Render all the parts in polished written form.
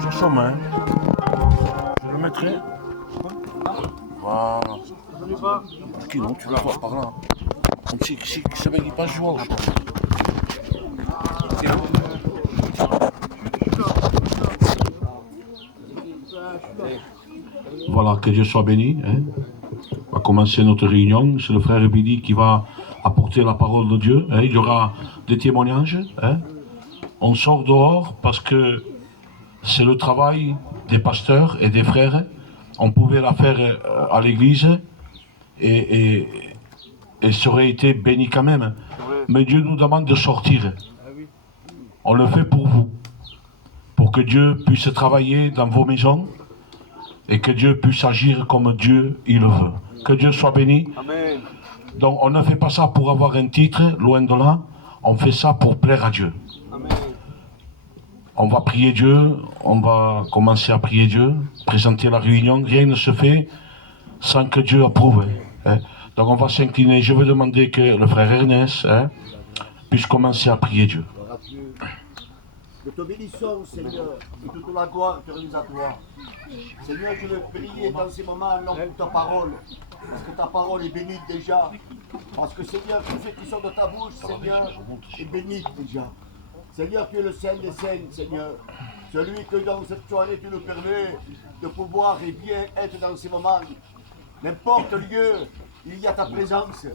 Sur sa main. Je le mettrai. Voilà. Ok, non, tu le vois par là. Comme si ça va y pas jouer, je pense. Voilà, que Dieu soit béni. Hein. On va commencer notre réunion. C'est le frère Billy qui va apporter la parole de Dieu. Hein. Il y aura des témoignages. Hein. On sort dehors parce que c'est le travail des pasteurs et des frères. On pouvait la faire à l'église et ça aurait été béni quand même. Mais Dieu nous demande de sortir. On le fait pour vous. Pour que Dieu puisse travailler dans vos maisons et que Dieu puisse agir comme Dieu il le veut. Que Dieu soit béni. Amen. Donc on ne fait pas ça pour avoir un titre, loin de là. On fait ça pour plaire à Dieu. Amen. On va prier Dieu, on va commencer à prier Dieu, présenter la réunion. Rien ne se fait sans que Dieu approuve. Hein. Donc on va s'incliner. Je veux demander que le frère Ernest puisse commencer à prier Dieu. Nous te bénissons, Seigneur, et toute la gloire te remise à toi. Seigneur, je veux prier dans ces moments en nom de ta parole, parce que ta parole est bénite déjà. Parce que, Seigneur, tout ce qui sort de ta bouche, Seigneur, est béni déjà. Seigneur, tu es le Saint des Saints, Seigneur. Celui que dans cette soirée, tu nous permets de pouvoir et bien être dans ces moments. N'importe lieu, il y a ta présence.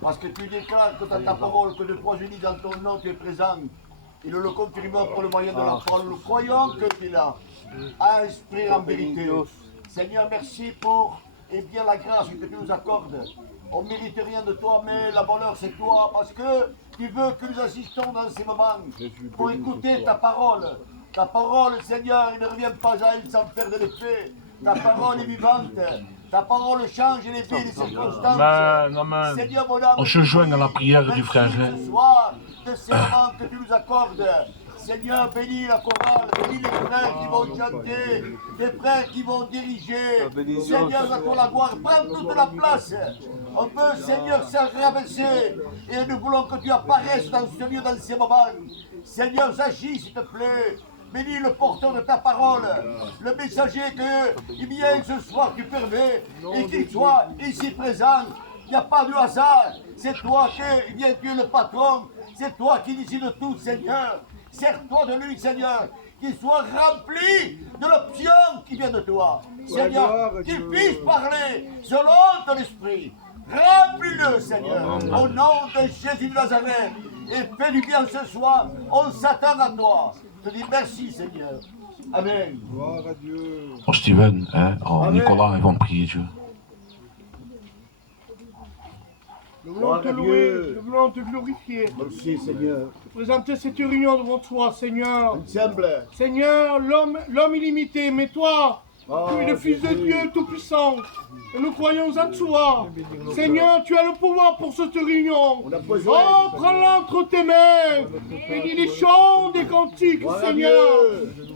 Parce que tu déclares que dans ta parole, que de trois unis dans ton nom, tu es présent. Et nous le confirmons pour le moyen de la parole. Nous croyons que tu es là, à esprit en vérité. Seigneur, merci pour bien, la grâce que tu nous accordes. On ne mérite rien de toi, mais la bonheur c'est toi, parce que tu veux que nous assistons dans ces moments pour écouter ta parole. Ta parole, Seigneur, il ne revient pas à elle sans faire de l'effet. Ta parole est vivante. Ta parole change les vies, les circonstances. Amen, amen. Seigneur, mon âme, On se joint à la prière du frère. ce soir, de ces moments que tu nous accordes. Seigneur, bénis la chorale, bénis les frères qui vont chanter, les frères qui vont diriger. Seigneur, à toi la gloire, prends toute la place. On veut, Seigneur, se rabaisser. Et nous voulons que tu apparaisses dans ce lieu, dans ces moments. Seigneur, agis, s'il te plaît. Bénis le porteur de ta parole, le messager que, bien, ce soir tu permets et qu'il soit ici présent. Il n'y a pas de hasard. C'est toi qui, bien, tu es le patron. C'est toi qui décides de tout, Seigneur. Sers-toi de lui, Seigneur. Qu'il soit rempli de l'option qui vient de toi. Seigneur, qu'il puisse parler selon ton esprit. Remplis-le, Seigneur, au nom de Jésus de Nazareth. Et fais du bien ce soir. On s'attend à toi. Je te dis merci, Seigneur. Amen. Gloire à Dieu. Oh Steven, hein? Oh, Nicolas, ils vont prier Dieu. Nous voulons te louer, nous voulons te glorifier. Merci, Seigneur. Présenter cette réunion devant toi, Seigneur. Ensemble. Seigneur, l'homme illimité, mais toi, tu es le Fils de Dieu Tout-Puissant. Et nous croyons en toi. Seigneur, tu as le pouvoir pour cette réunion. Oh, prends-la entre tes mains. Bénis les chants des cantiques, Seigneur.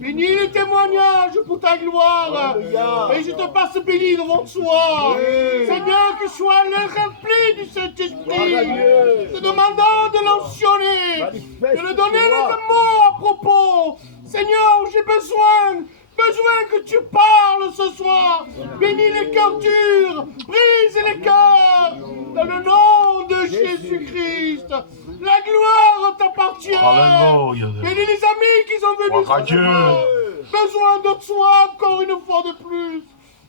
Bénis les témoignages pour ta gloire. Et je te passe béni devant toi. Seigneur, que soit le rempli du Saint-Esprit. Te demandant de l'ensionner, de lui donner les mots à propos. Seigneur, j'ai besoin que tu parles ce soir. Bénis les cœurs durs, brise les cœurs. Dans le nom de Jésus-Christ, la gloire t'appartient. Alléluia. Bénis les amis qui sont venus ce soir. Besoin de toi encore une fois de plus.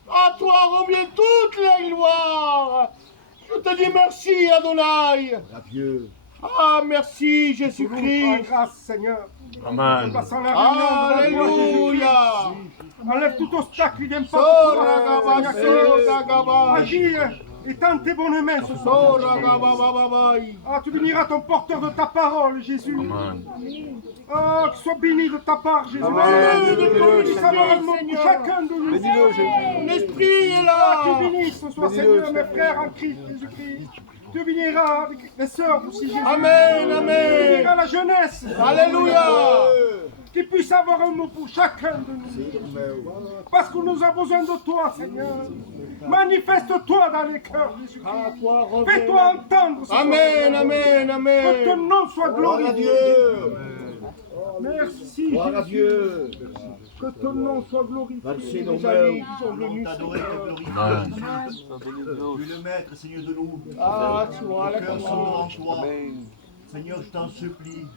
À toi revient toute la gloire. Je te dis merci, Adonai. Adieu. Ah, merci, Jésus-Christ. Grâce, Seigneur. Amen. Alléluia. Enlève tout obstacle qui vient pas. Agis, étends tes bonnes mains ce soir. Ah, tu béniras ton porteur de ta parole, Jésus. Amen. Ah, que soit béni de ta part, Jésus. Tu savoir un mot pour chacun de nous. L'Esprit est Ah, là. tu bénis ce soir, Seigneur, mes frères en Christ, Jésus-Christ. Tu béniras les sœurs aussi, Jésus. Amen, Tu amen. béniras la jeunesse. Alléluia. Qu'il puisse avoir un mot pour chacun de nous. Parce que nous avons besoin de toi, Seigneur. Manifeste-toi dans les cœurs, Jésus-Christ. Fais-toi entendre, Seigneur. Amen, amen, Que amen. ton nom soit glorifié. Merci, Gloire à Jésus. Dieu. Que ton nom soit glorifié. Merci, Les nos amis mains. qui sont venus, T'adorer, Seigneur. te glorifier. Amen. Tu es le maître, Seigneur de nous. Ah, tu vois, Nos la cœurs sont gloire. devant toi. Seigneur, je t'en supplie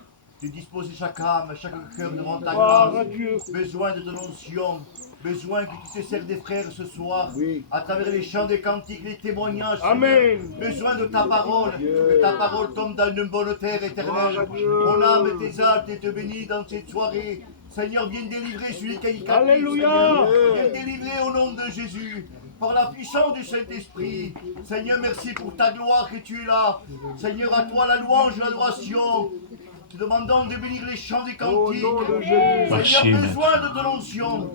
de disposer chaque âme, chaque cœur devant ta Gloire à grâce. Dieu. Besoin de ton onction. Besoin que tu te sers des frères ce soir. Oui. À travers les chants des cantiques, les témoignages. Amen. Besoin de ta parole. Que ta parole tombe dans une bonne terre éternelle. Mon âme t'exalte et te bénit dans cette soirée. Seigneur, viens délivrer celui qui est captif. Alléluia. Seigneur. Viens délivrer au nom de Jésus. Par la puissance du Saint-Esprit. Seigneur, merci pour ta gloire que tu es là. Seigneur, à toi la louange, l'adoration. Te demandons de bénir les chants des cantiques. Merci, Seigneur, Maître. besoin de ton onction.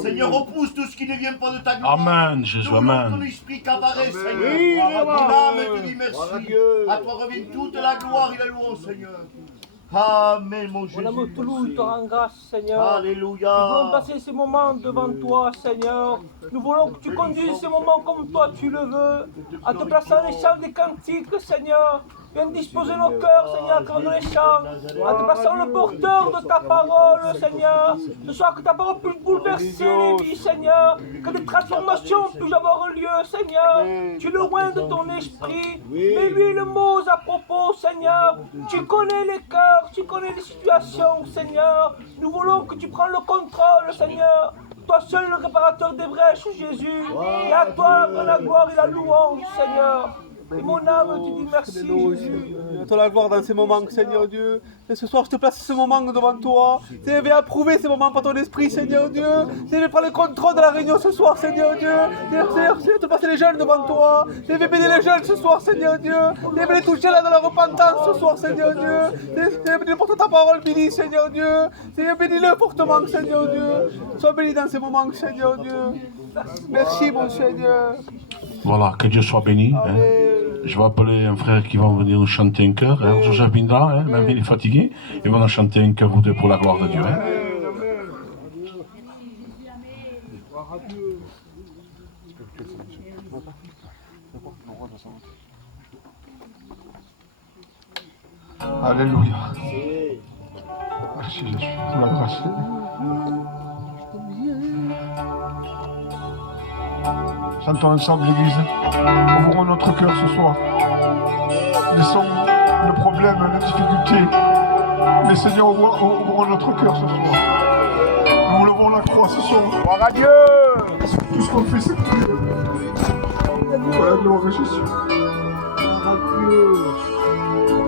Seigneur, repousse tout ce qui ne vient pas de ta gloire. Amen, Jésus, Nous voulons amen. ton esprit qu'apparaît, Seigneur. Oui, Mon âme te dit Gloire à merci. Dieu. À toi revient toute la gloire et la louange, Seigneur. Amen, mon Jésus. Mon amour, tout nous te rend grâce, Seigneur. Nous voulons Alléluia. passer ces moments devant toi, Seigneur. Nous voulons que tu conduises ces moments comme toi tu le veux. En te plaçant les chants des cantiques, Seigneur. Viens disposer nos cœurs, Seigneur, comme les chants. En te plaçant le porteur de ta parole, Seigneur. Ce soir, que ta parole puisse bouleverser les vies, Seigneur. Que des transformations puissent avoir lieu, Seigneur. Tu le loin de ton esprit. Mets-lui le mot à propos, Seigneur. Tu connais les cœurs, tu connais les situations, Seigneur. Nous voulons que tu prennes le contrôle, Seigneur. Toi seul le réparateur des brèches, Jésus. Et à toi la gloire et la louange, Seigneur. Et mon âme, tu dis merci, Jésus. À toi la gloire dans ces moments, Seigneur Dieu. Et ce soir, je te place ce moment devant toi. Seigneur, viens approuver ces moments par ton esprit, Seigneur Dieu. Seigneur, prends le contrôle de la réunion ce soir, Seigneur Dieu. Seigneur, je te place les jeunes devant toi. Seigneur, viens bénir les jeunes ce soir, Seigneur Dieu. Seigneur, viens les toucher là dans la repentance ce soir, Seigneur Dieu. Seigneur, bénis pour ta parole, bénis, Seigneur Dieu. Seigneur, bénis-le fortement, Seigneur Dieu. Sois béni dans ces moments, Seigneur Dieu. Merci, mon Seigneur. Voilà, que Dieu soit béni. Hein. Je vais appeler un frère qui va venir nous chanter un chœur. Hein. Joseph viendra, hein, même il est fatigué. Et on va chanter un chœur ou deux pour la gloire de Dieu. Hein. Alléluia. Merci Jésus pour la grâce. Chantons ensemble l'Église. Ouvrons notre cœur ce soir. Laissons le problème, la difficulté. Mais Seigneur, ouvrons notre cœur ce soir. Nous levons la croix ce soir. Gloire à Dieu. Tout ce qu'on fait, c'est pour Dieu. Pour la gloire de Jésus.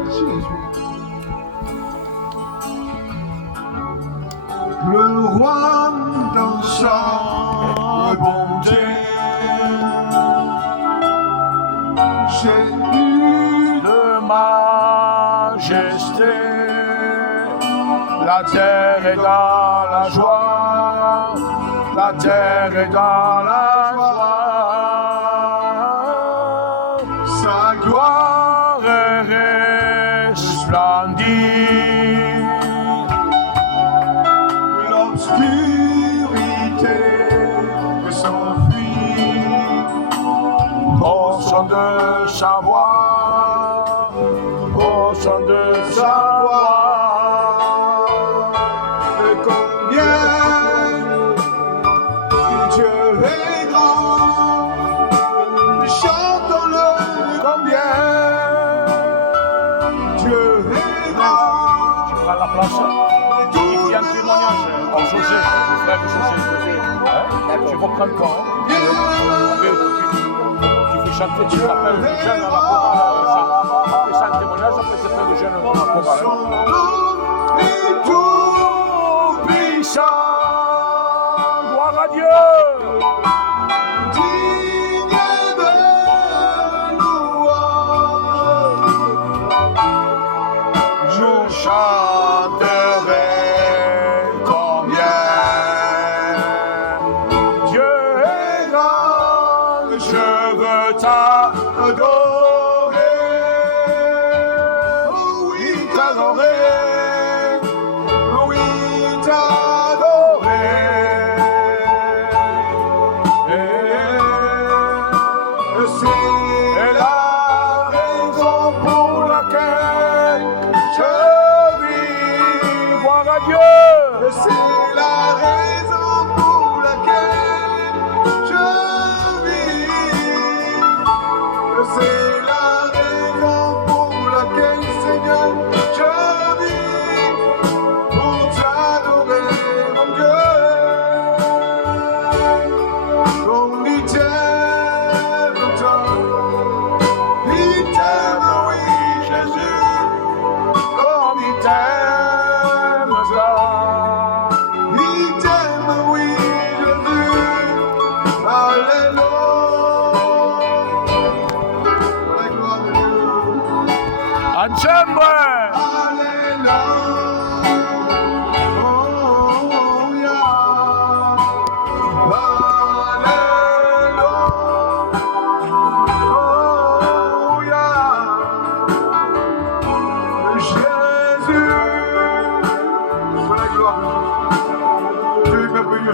Merci Jésus. Le roi dans sa bonté, j'ai eu de majesté, la terre est dans la joie, la terre est dans la joie, sa gloire est resplendie. L'obscurité s'enfuit au son de sa voix, au son de sa voix. Et combien Dieu est grand, chantons-le combien Dieu est grand. Tu prends la place. Il y a un témoignage en José, le frère de José. Hein? Tu reprends toi. Tu fais chanter, tu t'appelles le jeune à la chorale. Après ça, un témoignage, après tu t'appelles le jeune à la chorale. Son nom est tout puissant. Gloire à Dieu. Digne de louange. Je chanterai combien Dieu est grand. Je veux t'adorer. Oh oui, t'adorer. Oui, t'adorer.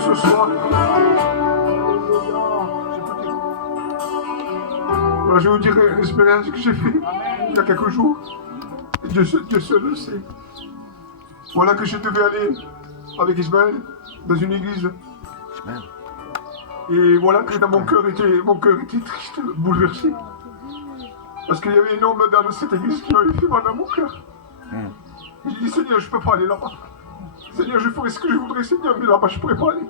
ce soir, voilà, je vais vous dire l'expérience que j'ai faite il y a quelques jours. Dieu seul le sait. Voilà que je devais aller avec Ismaël dans une église. Et voilà que dans mon cœur était triste, bouleversé. Parce qu'il y avait un homme dans cette église qui m'avait fait mal dans mon cœur. J'ai dit, Seigneur, je ne peux pas aller là-bas. Seigneur, je ferai ce que je voudrais, Seigneur, mais là-bas, je ne pourrais pas aller.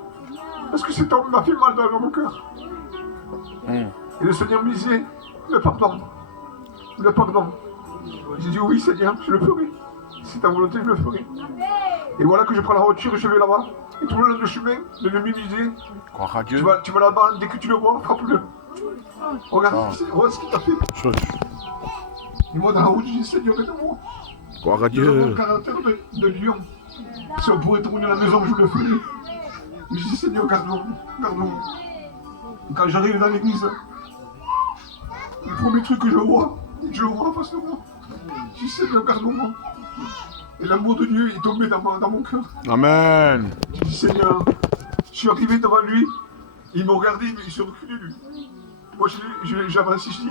Parce que cet homme m'a fait mal dans mon cœur. Et le Seigneur me disait, le pardon. Le pardon. J'ai dit, oui, Seigneur, je le ferai. Si ta volonté, je le ferai. Et voilà que je prends la voiture, je vais là-bas. Et tout le long du chemin, l'ennemi me disait, tu vas là-bas, dès que tu le vois, frappe-le. Regarde ce qu'il t'a fait. Et moi, dans la route, je dis, Seigneur, aide-moi. Gloire à Dieu. Dieu. Le caractère de lion. Si on pourrait tourner à la maison, je le ferais. Mais je dis, Seigneur, garde-moi. Quand j'arrive dans l'église, le premier truc que je le vois en face de moi. Je dis, Seigneur, garde-moi. Et l'amour de Dieu est tombé dans mon cœur. Amen. Je dis, Seigneur, je suis arrivé devant lui. Il m'a regardé, mais il s'est reculé, lui. Moi, j'avais insisté.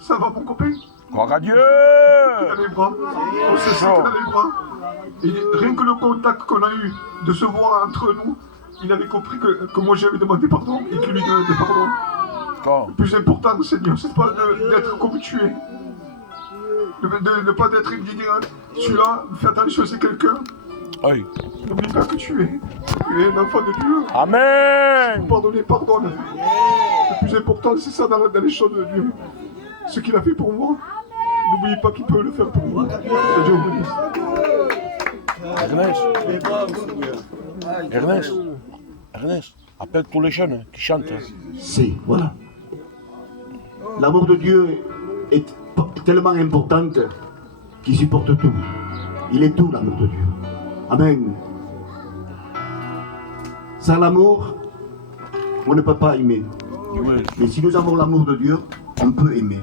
Ça va, mon copain? Gloire à Dieu. Dans les bras. On s'est serré dans les bras. Et rien que le contact qu'on a eu de se voir entre nous, il avait compris que moi j'avais demandé pardon et qu'il lui demandait pardon. Le plus important, Seigneur, c'est pas d'être comme tu es. De ne pas être indigne. Celui-là, fais attention, c'est quelqu'un. Oui. N'oublie pas que tu es un enfant de Dieu. Amen. Pardonner, pardonne. Le plus important, c'est ça dans les choses de Dieu. Ce qu'il a fait pour moi, n'oubliez pas qu'il peut le faire pour moi. Que Dieu vous bénisse. Ernest, appelle tous les jeunes qui chantent. C'est, voilà. L'amour de Dieu est tellement importante qu'il supporte tout. Il est tout, l'amour de Dieu. Amen. Sans l'amour, on ne peut pas aimer. Mais si nous avons l'amour de Dieu, on peut aimer.